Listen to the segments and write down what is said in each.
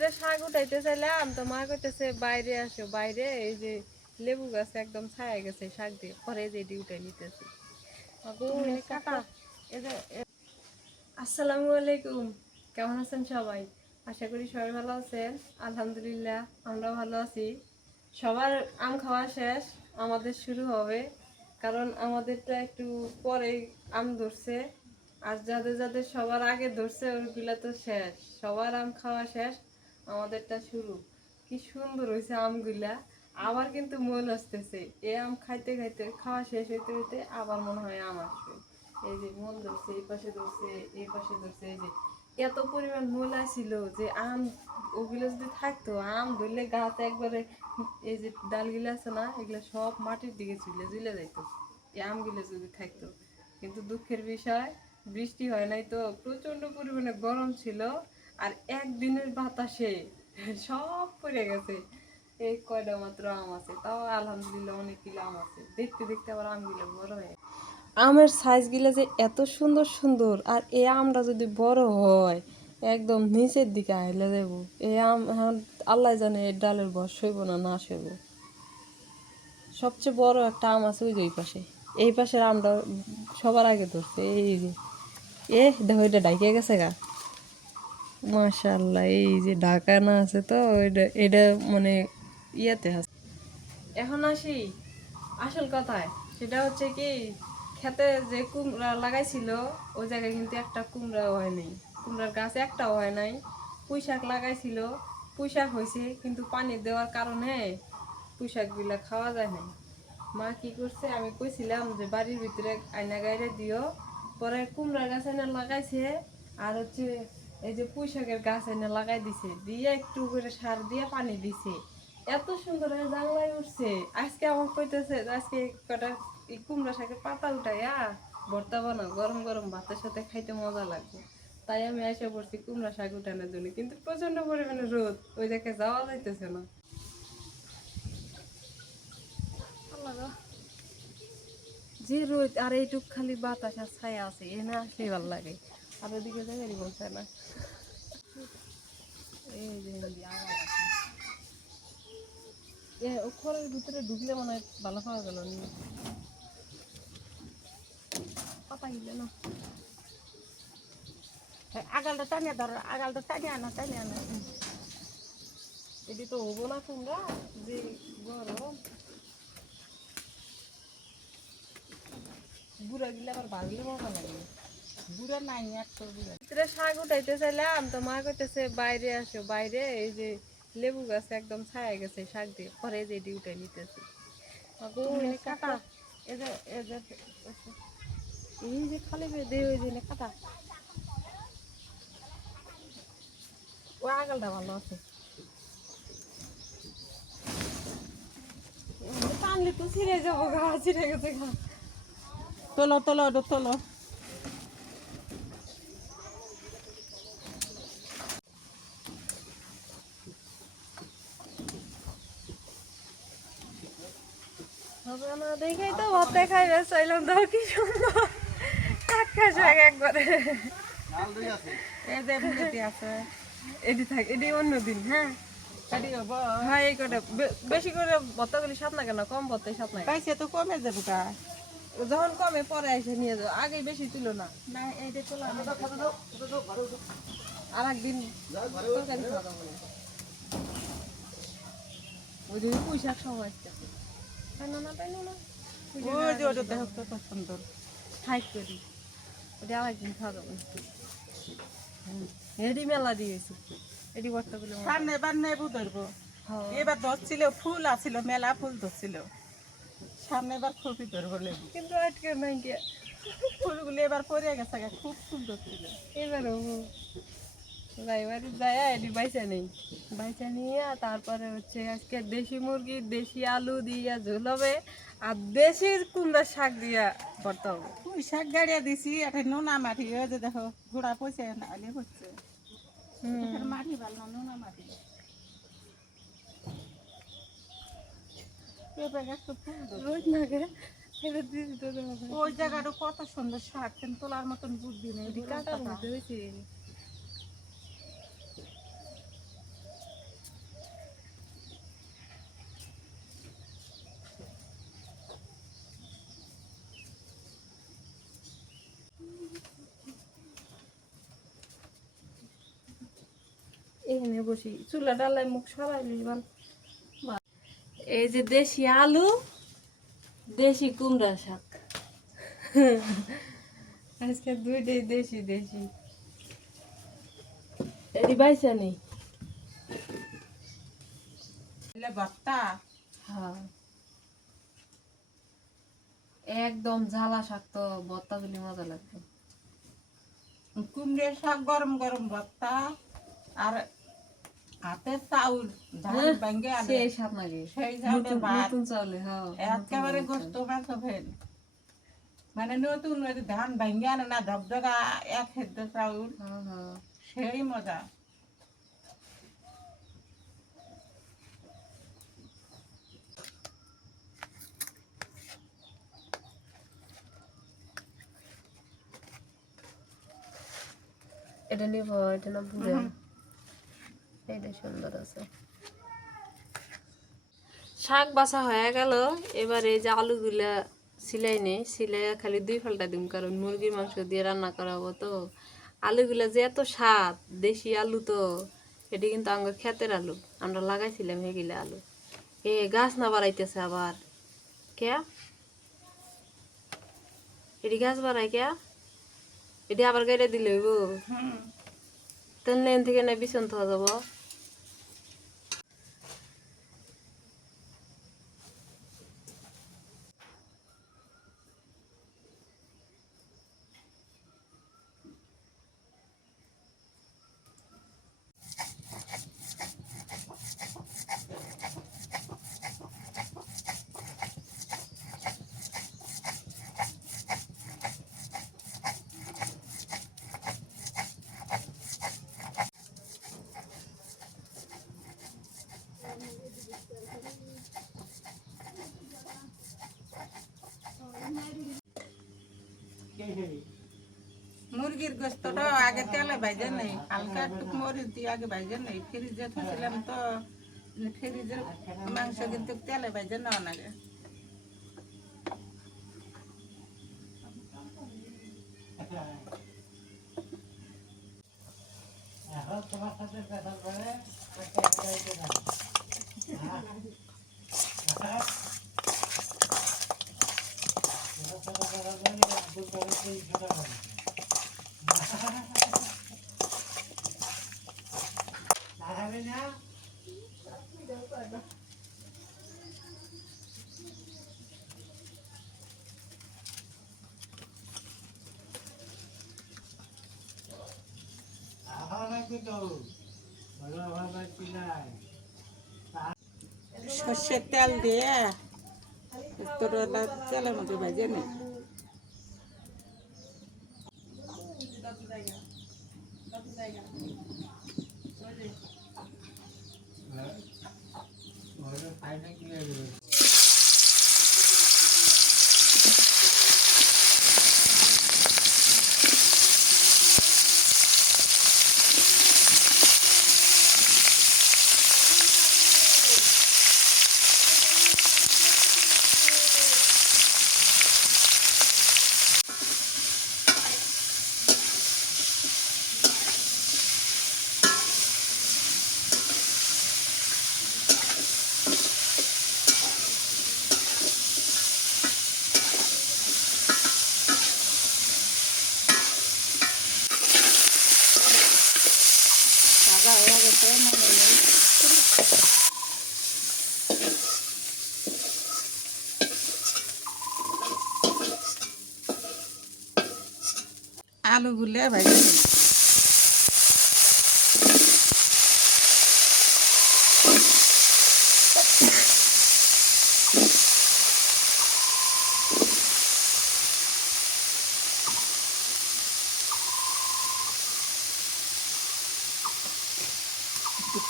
ভিতরে শাক উঠাইতে চাইলাম তো মা কইতেছে বাইরে আসো বাইরে এই যে লেবু গাছ একদম ছায়া গেছে শাক দিয়ে পরে এই যে এটি উঠাই নিতেছি। আসসালামু আলাইকুম কেমন আছেন সবাই? আশা করি সবাই ভালো আছেন। আলহামদুলিল্লাহ আমরা ভালো আছি। সবার আম খাওয়া শেষ আমাদের শুরু হবে কারণ আমাদেরটা একটু পরে আম ধরছে আর যাদের যাদের সবার আগে ধরছে ওইগুলা তো শেষ। সবার আম খাওয়া শেষ আমাদেরটা শুরু। কি সুন্দর হয়েছে আমগুলা। আবার কিন্তু মন আসতেছে। এ আম খাইতে খাইতে, খাওয়া শেষ হইতে হইতে আবার মনে হয় আম আসবে। এই যে মন ধরছে, এই পাশে ধরছে, এই পাশে ধরছে, এই যে এত পরিমাণ মূল আসছিল যে আম, ওগুলো যদি থাকতো, আম ধরলে গাছ একবারে এই যে ডালগুলো আছে না, এগুলো সব মাটির দিকে চলে ঝুলে যাইতো। এই আমগুলো যদি থাকতো। কিন্তু দুঃখের বিষয়, বৃষ্টি হয় নাই তো প্রচণ্ড পরিমাণে গরম ছিল। আর একদিনের বাতাসে সব পড়ে গেছে। এই কয়টা মাত্র আম আছে? তাও আলহামদুলিল্লাহ অনেকগুলো আম আছে। দেখতে দেখতে আবার আমগুলো বড় হয়ে আমের সাইজ সাইজগুলো যে এত সুন্দর সুন্দর, আর এই আমটা যদি বড় হয়, একদম নিচের দিকে আইলে দেবো। এই আম আল্লাহ জানে এই ডালের বস হইব না না হইব। সবচেয়ে বড় একটা আম আছে ওই যে ওই পাশে। এই পাশের আমটা সবার আগে ধরছে। এই যে, এ, দেখো এটা ডাইকে গেছে গা। মাশাল্লাহ এই যে ঢাকা না আছে তো, এটা এটা মানে ইয়াতে আছে। এখন আসি, আসল কথায়, সেটা হচ্ছে কি, খেতে যে কুমড়া লাগাইছিল, ওই জায়গায় কিন্তু একটা কুমড়াও হয় নাই। কুমড়ার গাছ একটাও হয় নাই। পুঁই শাক লাগাইছিল পুঁই শাক হয়েছে, কিন্তু পানি দেওয়ার কারণে পুঁই শাকগুলা খাওয়া যায় নাই। মা কি করছে, আমি কইছিলাম যে বাড়ির ভিতরে আয়না গাইরে দিও, পরে কুমড়ার গাছ এনে লাগাইছে, আর হচ্ছে এই যে পুঁই শাকের গাছ এনে লাগাই দিছে দিয়ে একটু করে সার দিয়ে পানি দিছে। এত সুন্দর হয়ে জানলাই উঠছে। আজকে আমার কইতেছে আজকে কটা এই কুমড়া শাকের পাতা উঠাইয়া ভর্তা বানাও গরম গরম ভাতের সাথে খাইতে মজা লাগবে। তাই আমি এসে পড়ছি কুমড়া শাক উঠানোর জন্য কিন্তু প্রচণ্ড পরিমাণে রোদ ওই জায়গায় যাওয়া যাইতেছে না। যে রোদ আর এইটুক খালি বাতাস আর ছায়া আছে এ না আসলে ভালো লাগে। আর ওদিকে যাই বলছে না। এই যে। এ ঘরের ভিতরে ঢুকলে মনে হয় ভালো পাওয়া গেল নি। পাতা গিলে না। আগালটা টানিয়ে ধর, আগালটা টানিয়ে আনো টানিয়ে আনো। এটি তো হব না তোমরা, যে গরম। বুড়া গিলে আবার ভাজলে মজা লাগে। বুড়া নাই একশো বুড়া। ভিতরে শাক উঠাইতে চাইলাম তো মা কইতেছে বাইরে আসো বাইরে এই যে লেবু গাছ একদম ছায়া গেছে শাক দিয়ে পরে যে এটি নিতেছি। কাটা এই যে এই যে খালি বেঁধে ওই যে কাটা। ও আগালটা ভালো আছে। টানলে তো ছিঁড়ে যাব গা ছিঁড়ে গেছে গা। তোলো তোলো তোলো। হবে না দেখেই তো ভাত দেখাইবে চাইলাম তো কি সুন্দর। টাটকা শাক একবারে। এই যে বিলেতি আছে। এটি থাক এটি অন্য দিন হ্যাঁ? হ্যাঁ এই কটা বেশি করে ভত্তা সাত না কেন কম ভত্তাই সাত না পাইছে তো কমে যাব কা যখন কমে পরে এসে নিয়ে যাও আগে বেশি তুল না। না এইটা তোলা আর একদিন তরকারি খাওয়া যাব না ওই দিন পুঁই শাক সময় না ওই যে ওই যে ওটা দেখো কত সুন্দর। হাইট করি। ওটা আর একদিন খাওয়া এডি মেলা দিয়েছি এডি ভর্তা গুলো সামনে এবার নেবু ধরবো। হ্যাঁ। এবার ধরছিল ফুল আছিল মেলা ফুল ধরছিল। সামনে এবার কপি ধরবো লেবু কিন্তু আজকে নাই গিয়া ফুলগুলো এবার পরে গেছে খুব ফুল ধরছিল এবার যাইবারে যায় এটি বাইসা নেই। বাইসা নিয়ে তারপরে হচ্ছে আজকে দেশি মুরগি দেশি আলু দিয়া ঝোল হবে আর দেশি কুমড়ার শাক দিয়া ভর্তা হবে। পুঁই শাক গাড়িয়া দিছি এটা নোনা মাটি ওই যে দেখো ঘোড়া পয়সা আলে হচ্ছে হুম। মাটি ভালো না নোনা মাটি। পেঁপে গাছ তো ফুল রোজ না গে এটা দিয়ে দিতে হবে। ওই জায়গাটা কত সুন্দর শাক তোলার মতন বুদ্ধি নেই বসি। চুলা ডালাই মুখ সরাইলি ভালো এই যে দেশি আলু দেশি কুমড়া শাক। আজকে দুইটাই দেশি দেশি। এটি বাইসা নেই। হ্যাঁ। একদম ঝালা শাক তো ভর্তা দিলে মজা লাগবে। কুমড়ে শাক গরম গরম ভর্তা আর হাতে চাউল ধান হ্যাঁ, ভেঙে আনে সেই স্বাদ সেই চাউলের ভাত। চাউলে হ্যাঁ একেবারে গোস্ত মাছ ফেল মানে নতুন ধান ভেঙে আনে না ধবধবা এক সেদ্ধ চাউল। হ্যাঁ সেই মজা। এটা নিব এটা না বুড়ে এটা সুন্দর আছে। শাক বাছা হয়ে গেল। এবার এই যে আলুগুলা সিলাই নেই সিলাই খালি দুই ফাল্টা দিম কারণ মুরগির মাংস দিয়ে রান্না করা হব তো। আলুগুলা যে এত স্বাদ দেশি আলু তো এটি কিন্তু আমার ক্ষেতের আলু। আমরা লাগাইছিলাম হেগিলে আলু। এ গাছ না বাড়াইতেছে আবার। কে এটি গাছ বাড়াই কে এটি আবার গাইলে দিলে হইব? তেন থেকে না বিছন থাকা যাব। মুরগির গোস্তটা আগে তেলে ভাজে নেই, হালকা একটু মরিচ দিয়ে আগে ভাজে নেই। ফ্রিজে থাকছিলাম তো, ফ্রিজের মাংস কিন্তু তেলে ভাজে নেওয়া লাগে। সর্ষের তেল দিয়ে তোর তেলের মধ্যে ভাজে নেই ভাজা হয়ে গেছে মানে নেই আলুগুলো ভাজে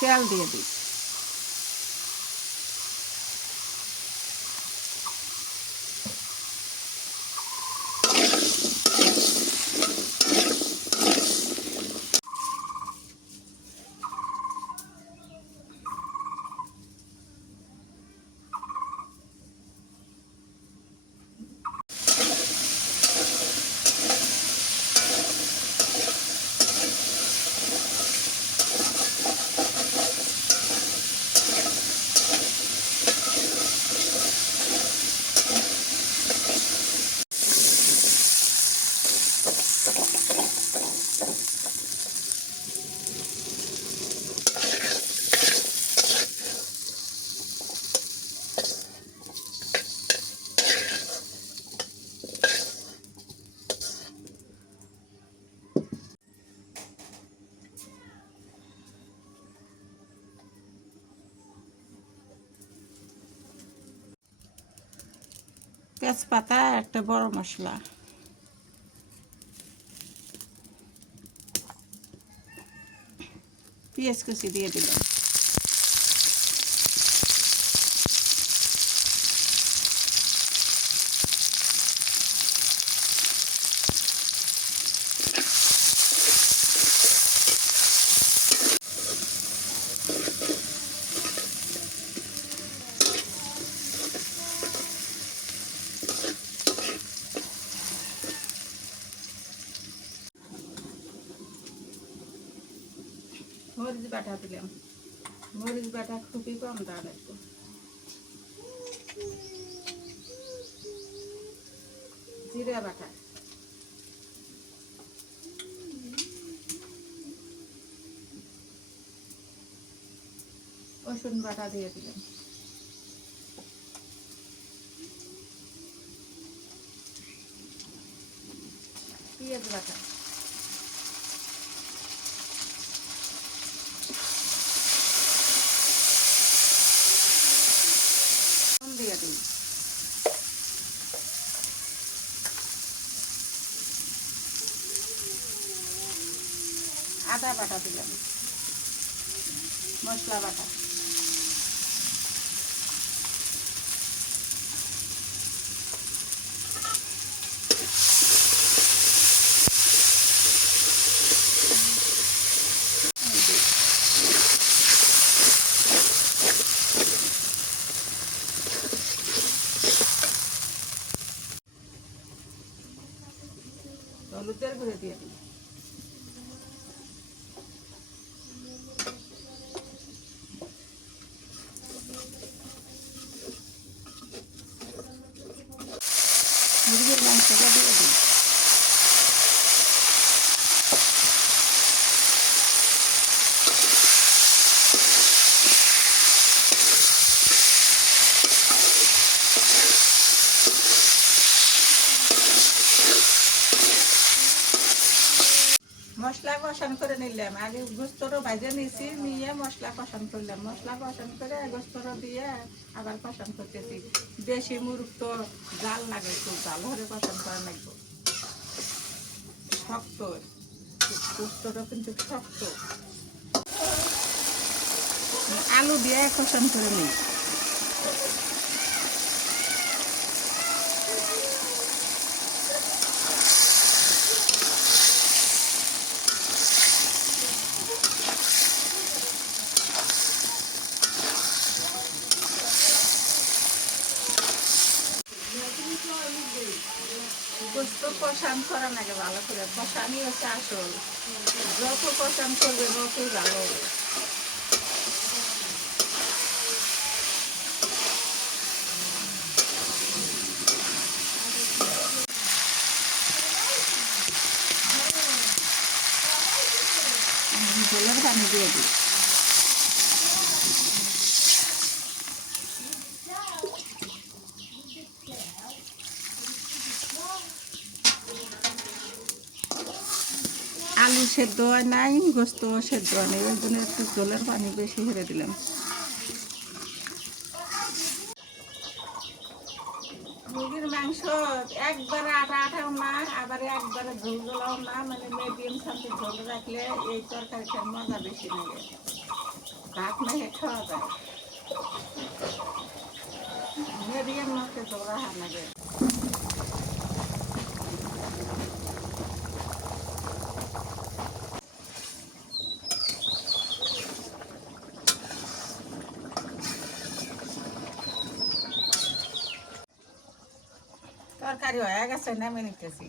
তেল দিয়ে দিই তেজপাতা একটা বড় মশলা। পেঁয়াজ কুচি দিয়ে দিলাম। মরিচ বাটা দিলাম। মরিচ বাটা খুবই কম দাম একটু। জিরা বাটা। রসুন বাটা দিয়ে দিলাম। পেঁয়াজ বাটা নুন দিয়ে দিই আদা বাটা দিলাম। মশলা বাটা এই যে, হলুদের গুঁড়ো দিয়ে দিই মুরগির মাংসটা দিয়ে দিই মশলা কষান করে নিলাম। আগে গোস্তটা ভাজে নিয়েছি নিয়ে মশলা কষান করলাম। মশলা কষান করে গোস্তটা দিয়ে আবার কষান করতেছি। দেশি মুরগ তো জাল লাগে খুব জাল হলে কষান করা লাগবে। শক্ত। গোস্তটা কিন্তু শক্ত। আলু দিয়ে কষান করে নিই গোস্ত কষান করা লাগে ভালো করে হচ্ছে আসল যত কষান করবে তত ভালো হবে। দিয়ে দিই আলু সেদ্ধ হয় নাই, গোস্ত সেদ্ধ হয় নাই, ওই জন্য একটু জলের পানি বেশি হেরে দিলাম। মুরগির মাংস একবারে আটা আটাও না, আবার একবারে ঝোল ঝোলাও না মানে মিডিয়াম সাথে ঝোল রাখলে এই তরকারিটার মজা বেশি লাগে। ভাত মেখে খাওয়া যায়। মিডিয়াম মধ্যে ঝোল রাখা লাগে। তরকারি হয়ে গেছে নেমে নিতেছি।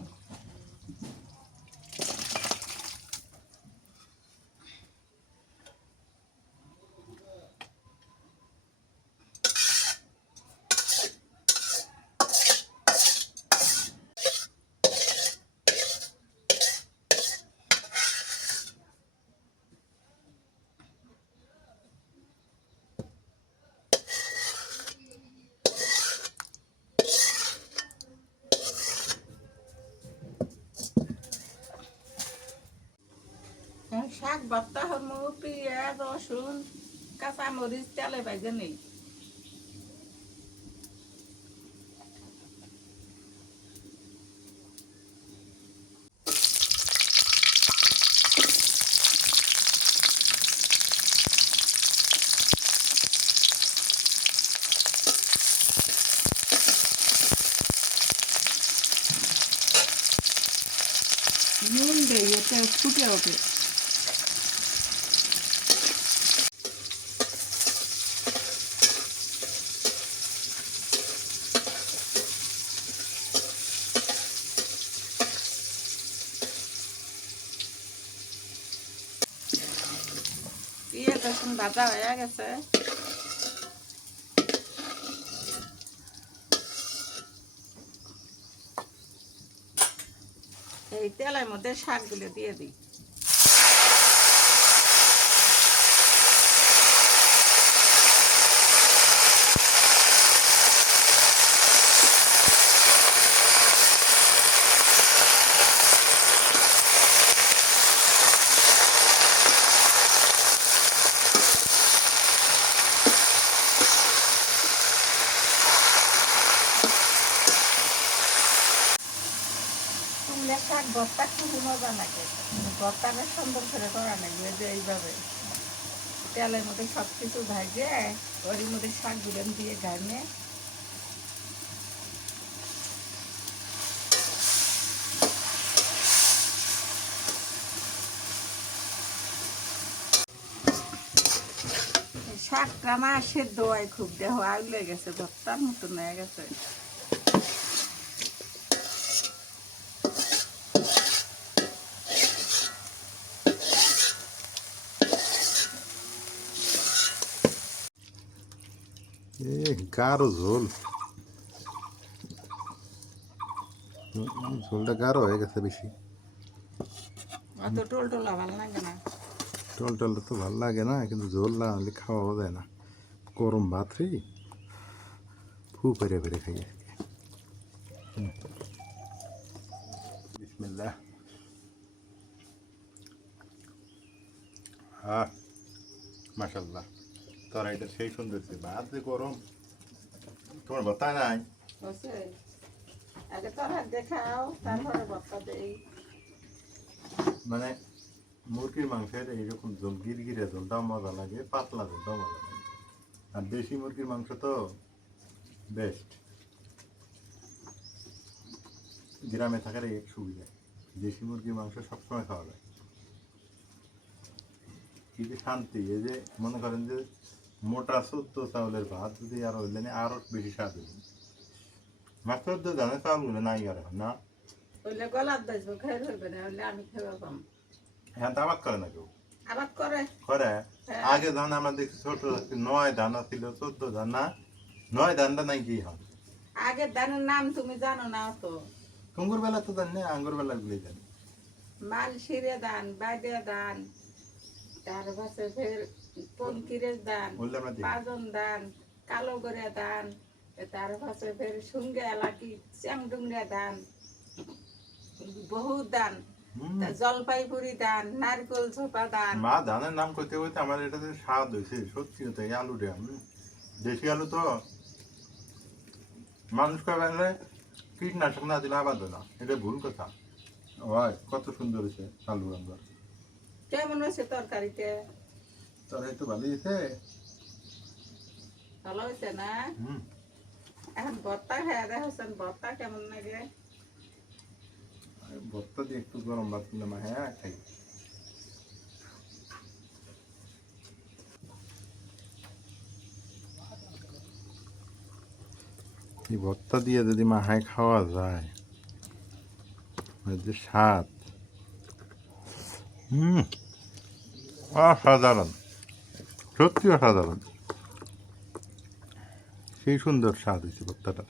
ভর্তা হরমু পেঁয়াজ রসুন কাঁচামরিচ তেলে ভাজে নেই। নুন দিয়ে তেল ফুটে ওঠে। ভাজা হয়ে গেছে। এই তেলের মধ্যে শাকগুলো দিয়ে দিই কুমড়া শাক ভর্তা খুবই মজা লাগে ভর্তাটা সুন্দর করে লাগবে যে এইভাবে তেলের মধ্যে সব কিছু ভাজে ওর মধ্যে শাকগুলো দিয়ে গানে শাকটা না সেদ্ধ হয় খুব, দেহ আউলে গেছে ভর্তার মতন হয়ে গেছে। গাঢ় ঝোল ঝোলটা গাঢ় হয়ে গেছে বেশি টোল টোলা তো ভালো লাগে না কিন্তু ঝোল না হলে খাওয়াও যায় না গরম ভাত রে ফু পেরে পেরে খাই। বিসমিল্লাহ হ্যাঁ মাসাল্লাহ সেই সুন্দর ছিল ভাত যে গরম তোমার নাই? আগে তোর দেখাও তারপরে বক্তা দেই। মানে মুরগির মাংসের এইরকম ঝোল গিরগিরে ঝোলটাও মজা লাগে পাতলা ঝোলটাও মজা লাগে। আর দেশি মুরগির মাংস তো বেস্ট গ্রামে থাকার এই এক সুবিধা দেশি মুরগির মাংস সবসময় খাওয়া যায়। কি শান্তি এই যে মনে করেন যে মোটা সদ্য চাউলের ভাত যদি আরও হইলে আরও বেশি স্বাদ হইল। মাত্র সদ্য ধানের চাউলগুলো নাই আর এখন, না? হইলে গলার বাজবো খেয়ে হইবে না হইলে আমি পাম হ্যাঁ করে না কেউ? করে। করে? হ্যাঁ। আগে ধান আমরা দেখছি ছোট নয় দানা ছিল চোদ্দ দানা নয় নাই কি হয় আগের ধানের নাম তুমি জানো না তো কুঙ্গুর বেলা তো জানি আঙ্গুর বেলা গুলি জানি মাল শিরে দান বাইদে দান তারপরে ফের পঙ্কিরের দান আমরা পাজন দান কালো দান ফের সুঙ্গে এলাকি চ্যাংডুঙ্গা দান বহু দান। জলপাইগুড়ি দান নারকেল ছোপা দান। মা ধানের নাম করতে করতে আমার এটাতে স্বাদ হয়েছে সত্যি কথা এই আলুটা দেশি আলু তো মানুষ কবে কীটনাশক না দিলে আবাদ না এটা ভুল কথা। হয় কত সুন্দর হয়েছে আলু রান্নার কেমন হয়েছে তরকারিতে? তোর একটু ভালো হয়েছে। ভালো হয়েছে না? এখন ভর্তা খেয়ে দেখছেন ভর্তা কেমন লাগে? ভর্তা দিয়ে একটু গরম ভাত কিনলাম হ্যাঁ খাই। এই ভর্তা দিয়ে যদি মাহায় খাওয়া যায় ওই যে স্বাদ। হুম। অসাধারণ সত্যি অসাধারণ। সেই সুন্দর স্বাদ হয়েছে ভর্তাটা।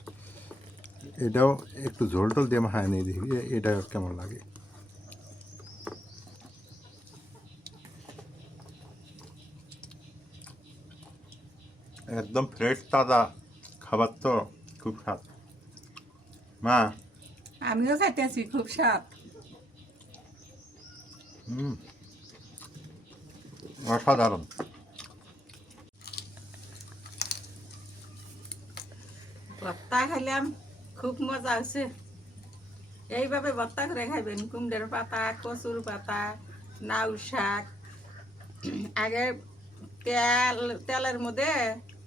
এটাও একটু ঝোল টোল দিয়ে মাহায় নিয়ে দেখি এটা কেমন লাগে। একদম ফ্রেশ তাজা খাবার তো খুব স্বাদ। মা। আমিও খাইতেছি খুব স্বাদ। হুম। অসাধারণ। ভর্তা খাইলাম, খুব মজা হয়েছে এইভাবে ভর্তা করে খাইবেন, কুমড়ের পাতা, কচুর পাতা নাউ শাক। আগে তেল, তেলের মধ্যে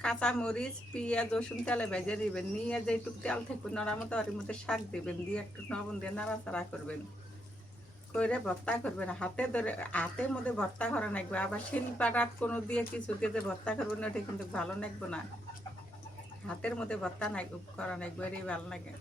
কাঁচা মরিচ পেঁয়াজ, রসুন তেলে ভেজে দিবেন। নিয়ে যেটুক তেল থাকবে নড়ার মতো ওর মধ্যে শাক দিবেন। দিয়ে একটু লবণ দিয়ে নাড়াচাড়া করবেন। করে ভর্তা করবেন। হাতে ধরে, হাতের মধ্যে ভর্তা করা নাকবে। আবার শিলপাটাত কোনো দিয়ে কিছু দিয়ে ভর্তা করবে না, ওটা কিন্তু ভালো লাগবে না। হাতের মধ্যে ভর্তা নাই করা নাই গরিব ভালো লাগে